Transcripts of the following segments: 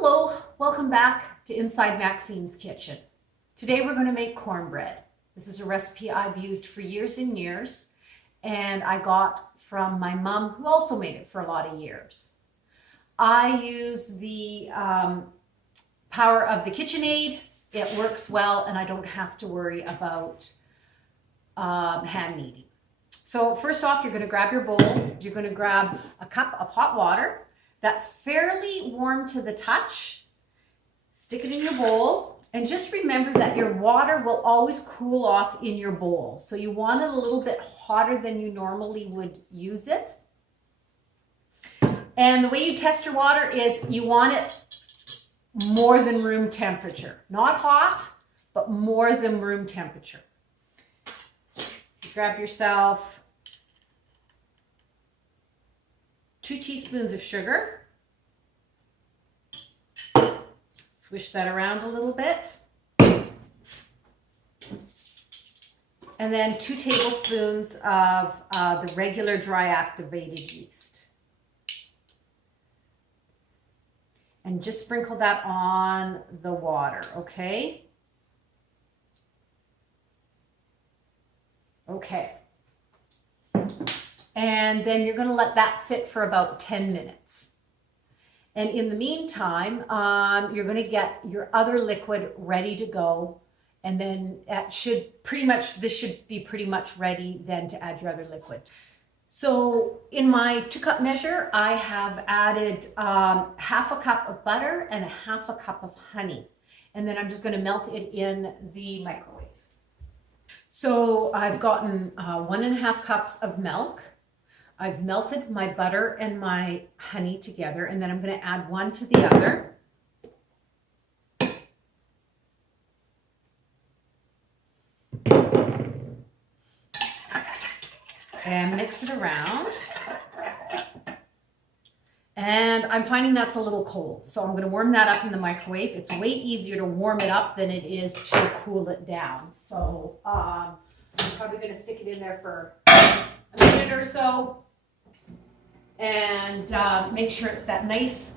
Hello, welcome back to Inside Maxine's Kitchen. Today we're going to make cornbread. This is a recipe I've used for years and years, and I got from my mom, who also made it for a lot of years. I use the power of the KitchenAid. It works well, and I don't have to worry about hand kneading. So first off, you're going to grab your bowl. You're going to grab a cup of hot water that's fairly warm to the touch. Stick it in your bowl, and just remember that your water will always cool off in your bowl. So you want it a little bit hotter than you normally would use it. And the way you test your water is you want it more than room temperature. Not hot, but more than room temperature. Grab yourself 2 teaspoons of sugar. Swish that around a little bit. And then 2 tablespoons of the regular dry activated yeast. And just sprinkle that on the water, okay? Okay. And then you're going to let that sit for about 10 minutes. And in the meantime, you're going to get your other liquid ready to go. And then this should be pretty much ready then to add your other liquid. So in my 2-cup measure, I have added half a cup of butter and half a cup of honey. And then I'm just going to melt it in the microwave. So I've gotten 1.5 cups of milk. I've melted my butter and my honey together, and then I'm going to add one to the other. And mix it around. And I'm finding that's a little cold, so I'm going to warm that up in the microwave. It's way easier to warm it up than it is to cool it down. So I'm probably going to stick it in there for a minute or so. And make sure it's that nice,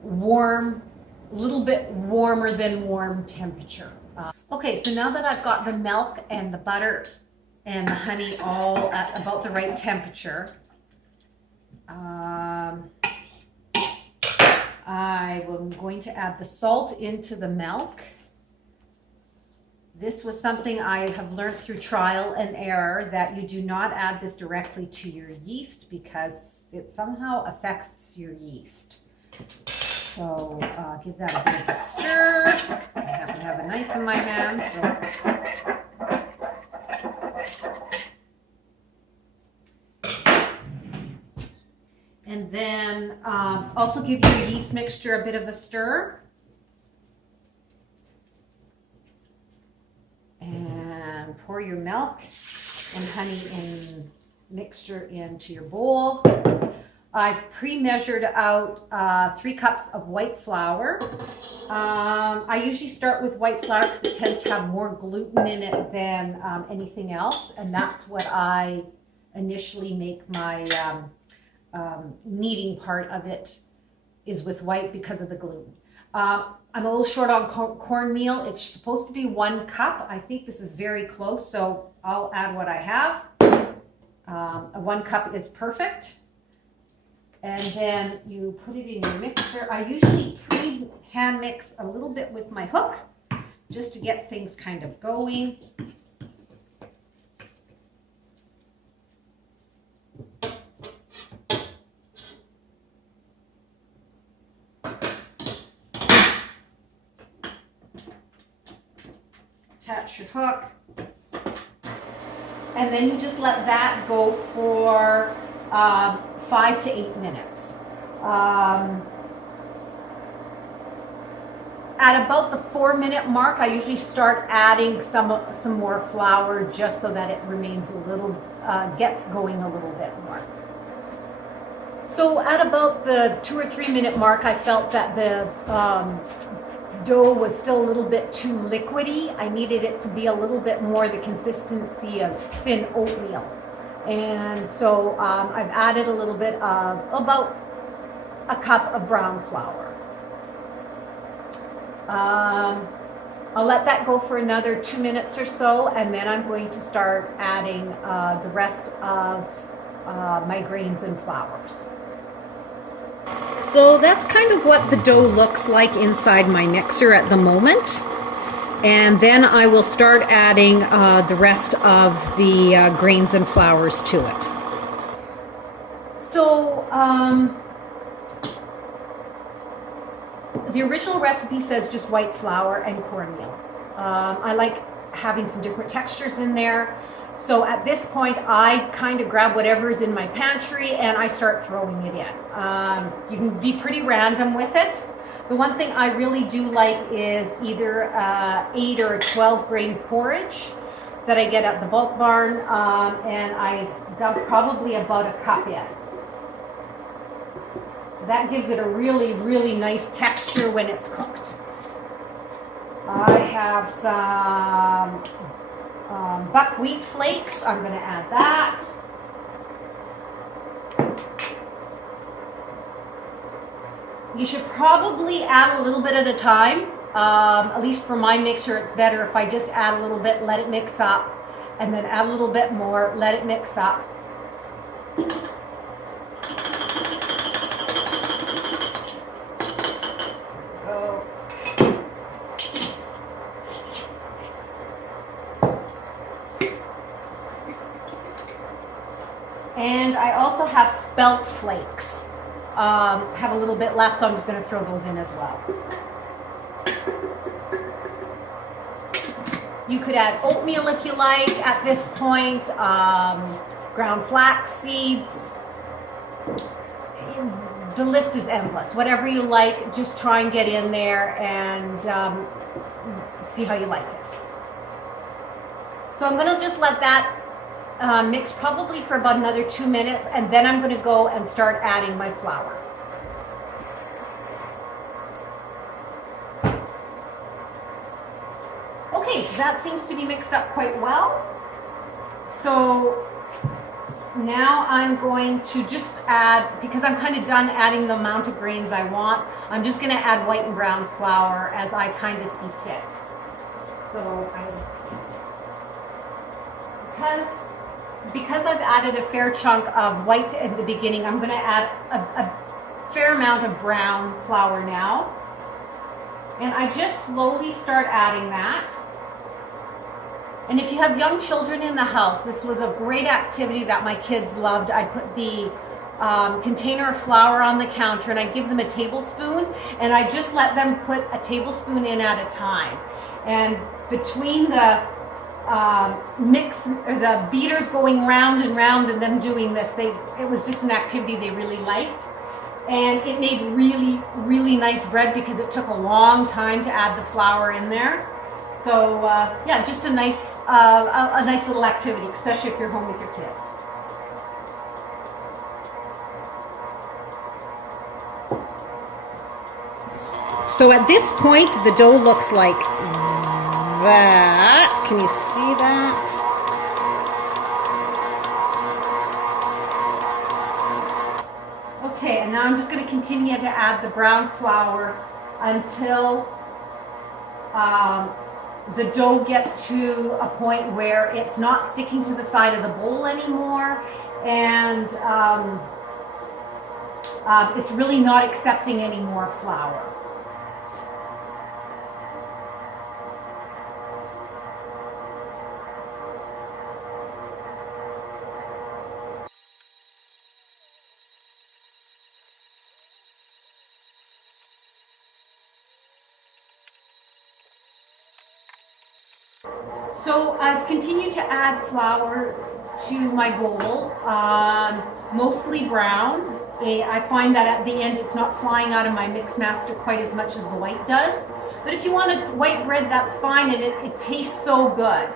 warm, a little bit warmer than warm temperature. Okay, so now that I've got the milk and the butter and the honey all at about the right temperature, I'm going to add the salt into the milk. This was something I have learned through trial and error, that you do not add this directly to your yeast because it somehow affects your yeast. So give that a bit of a stir. I happen to have a knife in my hand, so. And then also give your yeast mixture a bit of a stir. And pour your milk and honey in mixture into your bowl. I've pre-measured out 3 cups of white flour. I usually start with white flour because it tends to have more gluten in it than anything else. And that's what I initially make my kneading part of it is with white because of the gluten. I'm a little short on cornmeal. It's supposed to be 1 cup. I think this is very close, so I'll add what I have. 1 cup is perfect. And then you put it in your mixer. I usually pre-hand mix a little bit with my hook just to get things kind of going. Attach your hook, and then you just let that go for 5 to 8 minutes. At about the 4-minute mark, I usually start adding some more flour just so that it remains a little, gets going a little bit more. So at about the 2 or 3 minute mark, I felt that the dough was still a little bit too liquidy. I needed it to be a little bit more the consistency of thin oatmeal. And so I've added a little bit of about a cup of brown flour. I'll let that go for another 2 minutes or so, and then I'm going to start adding the rest of my grains and flours. So that's kind of what the dough looks like inside my mixer at the moment. And then I will start adding the rest of the grains and flours to it. So the original recipe says just white flour and cornmeal. I like having some different textures in there. So at this point, I kind of grab whatever's in my pantry and I start throwing it in. You can be pretty random with it. The one thing I really do like is either 8 or 12 grain porridge that I get at the bulk barn, and I dump probably about a cup in. That gives it a really, really nice texture when it's cooked. I have some buckwheat flakes. I'm going to add that. You should probably add a little bit at a time. At least for my mixer, it's better if I just add a little bit, let it mix up, and then add a little bit more, let it mix up. And I also have spelt flakes. Have a little bit left, so I'm just going to throw those in as well. You could add oatmeal if you like at this point, ground flax seeds. The list is endless. Whatever you like, just try and get in there and see how you like it. So I'm going to just let that mix probably for about another 2 minutes, and then I'm going to go and start adding my flour. Okay, that seems to be mixed up quite well. So now I'm going to just add, because I'm kind of done adding the amount of grains I want, I'm just going to add white and brown flour as I kind of see fit. So because I've added a fair chunk of white at the beginning, I'm going to add a fair amount of brown flour now. And I just slowly start adding that. And if you have young children in the house, this was a great activity that my kids loved. I put the container of flour on the counter and I give them a tablespoon, and I just let them put a tablespoon in at a time. And between the mix, or the beaters going round and round and them doing this, it was just an activity they really liked. And it made really, really nice bread because it took a long time to add the flour in there. So yeah, just a nice little activity, especially if you're home with your kids. So at this point, the dough looks like that. Can you see that? Okay, and now I'm just going to continue to add the brown flour until the dough gets to a point where it's not sticking to the side of the bowl anymore, and it's really not accepting any more flour. So I've continued to add flour to my bowl, mostly brown. I find that at the end it's not flying out of my mix master quite as much as the white does. But if you want a white bread, that's fine, and it tastes so good.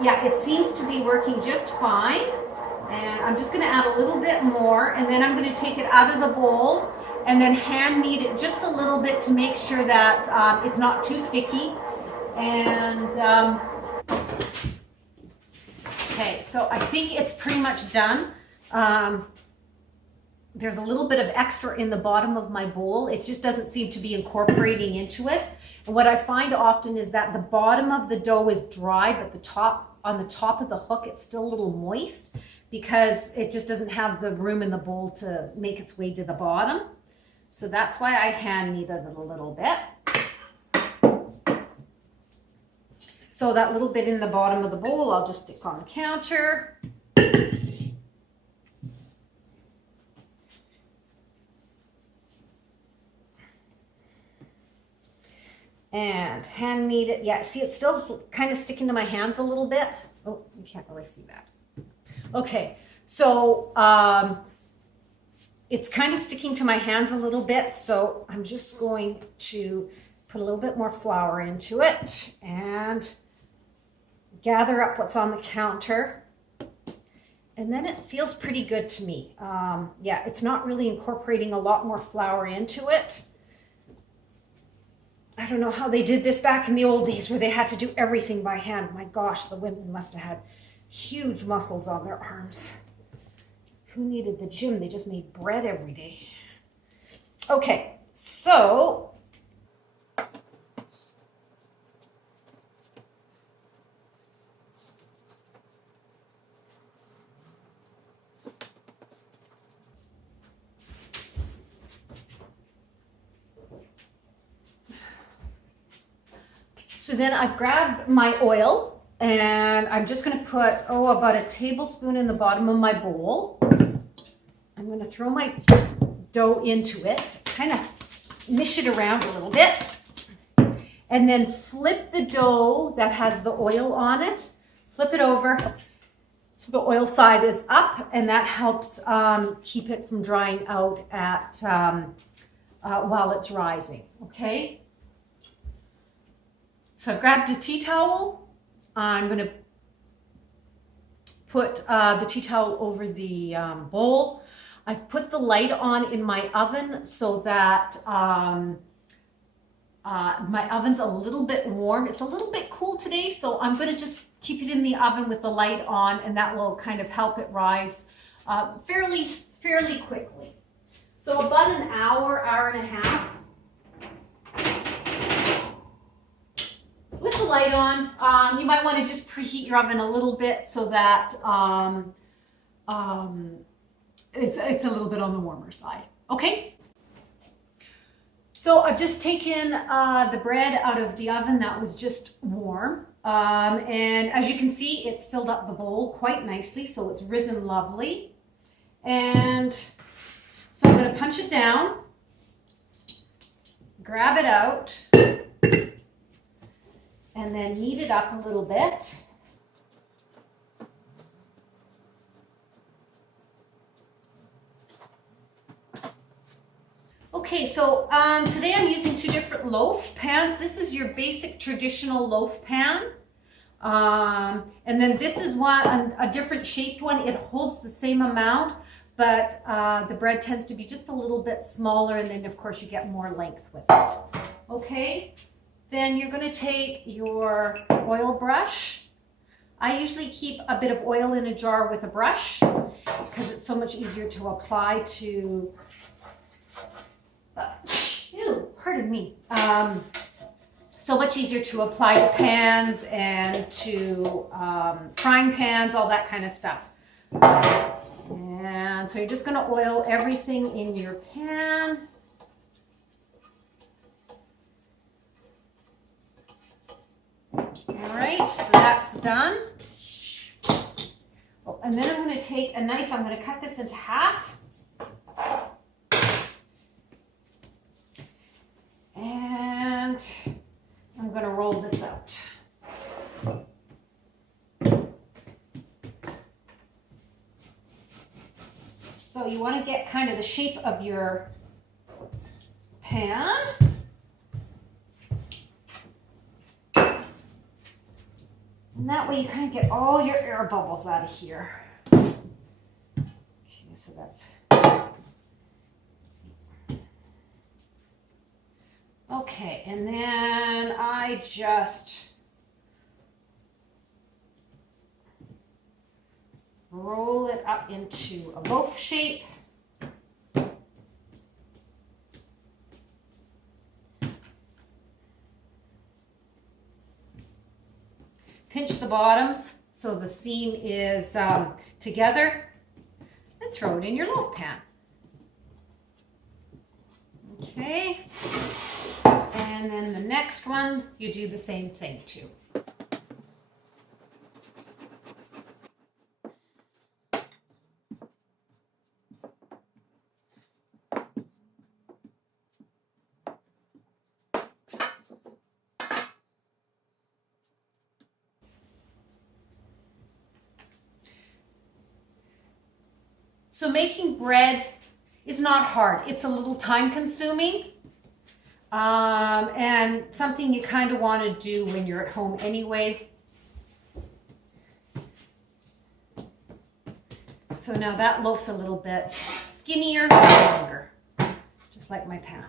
Yeah, it seems to be working just fine. And I'm just going to add a little bit more, and then I'm going to take it out of the bowl and then hand knead it just a little bit to make sure that it's not too sticky. And okay, so I think it's pretty much done. there's a little bit of extra in the bottom of my bowl. It just doesn't seem to be incorporating into it. And what I find often is that the bottom of the dough is dry, but on the top of the hook, it's still a little moist because it just doesn't have the room in the bowl to make its way to the bottom. So that's why I hand kneaded it a little bit. So that little bit in the bottom of the bowl, I'll just stick on the counter. And hand knead it. Yeah, see, it's still kind of sticking to my hands a little bit. Oh, you can't really see that. Okay, so it's kind of sticking to my hands a little bit. So I'm just going to put a little bit more flour into it and gather up what's on the counter. And then it feels pretty good to me. Yeah, it's not really incorporating a lot more flour into it. I don't know how they did this back in the old days where they had to do everything by hand. My gosh, the women must have had huge muscles on their arms. Who needed the gym? They just made bread every day. Okay, so then I've grabbed my oil and I'm just going to put, about a tablespoon in the bottom of my bowl. I'm going to throw my dough into it, kind of mish it around a little bit, and then flip the dough that has the oil on it, flip it over so the oil side is up, and that helps keep it from drying out at while it's rising, okay? So I've grabbed a tea towel. I'm going to put the tea towel over the bowl. I've put the light on in my oven so that my oven's a little bit warm. It's a little bit cool today, so I'm going to just keep it in the oven with the light on, and that will kind of help it rise fairly quickly. So about an hour, hour and a half. With the light on, you might want to just preheat your oven a little bit so that it's a little bit on the warmer side. Okay? So I've just taken the bread out of the oven that was just warm. And as you can see, it's filled up the bowl quite nicely, so it's risen lovely. And so I'm going to punch it down, grab it out, and then knead it up a little bit. Okay, so today I'm using two different loaf pans. This is your basic traditional loaf pan. And then this is a different shaped one. It holds the same amount, but the bread tends to be just a little bit smaller, and then of course you get more length with it. Okay? Then you're going to take your oil brush. I usually keep a bit of oil in a jar with a brush because it's so much easier to apply to, pardon me, so much easier to apply to pans and to frying pans, all that kind of stuff. And so you're just going to oil everything in your pan. All right, so that's done. Oh, and then I'm going to take a knife. I'm going to cut this into half. And I'm going to roll this out. So you want to get kind of the shape of your pan. And that way you kind of get all your air bubbles out of here. Okay, so that's... Okay, and then I just roll it up into a loaf shape. bottoms so the seam is together, and throw it in your loaf pan. Okay, and then the next one, you do the same thing too. So making bread is not hard. It's a little time consuming and something you kind of want to do when you're at home anyway. So now that loaf's a little bit skinnier and longer, just like my pan.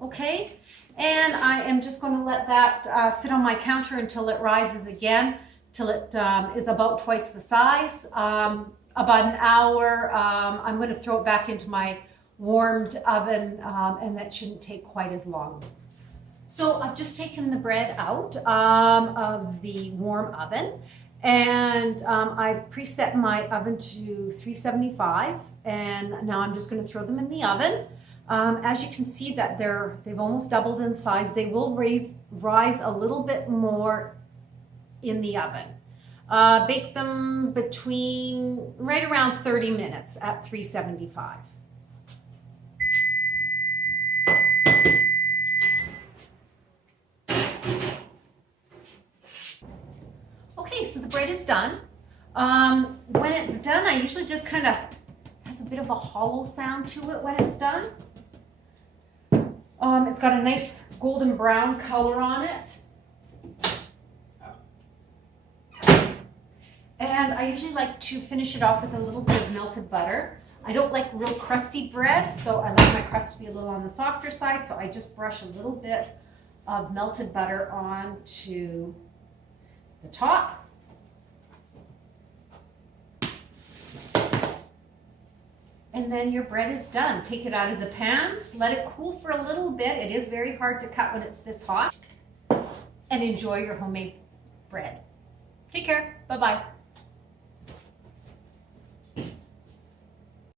Okay, and I am just going to let that sit on my counter until it rises again, till it is about twice the size. About an hour. I'm going to throw it back into my warmed oven, and that shouldn't take quite as long. So I've just taken the bread out of the warm oven, and I've preset my oven to 375, and now I'm just going to throw them in the oven. As you can see that they've almost doubled in size. They will rise a little bit more in the oven. Bake them between right around 30 minutes at 375. Okay, so the bread is done. When it's done, I usually just kind of has a bit of a hollow sound to it when it's done. It's got a nice golden brown color on it. And I usually like to finish it off with a little bit of melted butter. I don't like real crusty bread, so I like my crust to be a little on the softer side, so I just brush a little bit of melted butter onto the top. And then your bread is done. Take it out of the pans, let it cool for a little bit. It is very hard to cut when it's this hot. And enjoy your homemade bread. Take care. Bye-bye.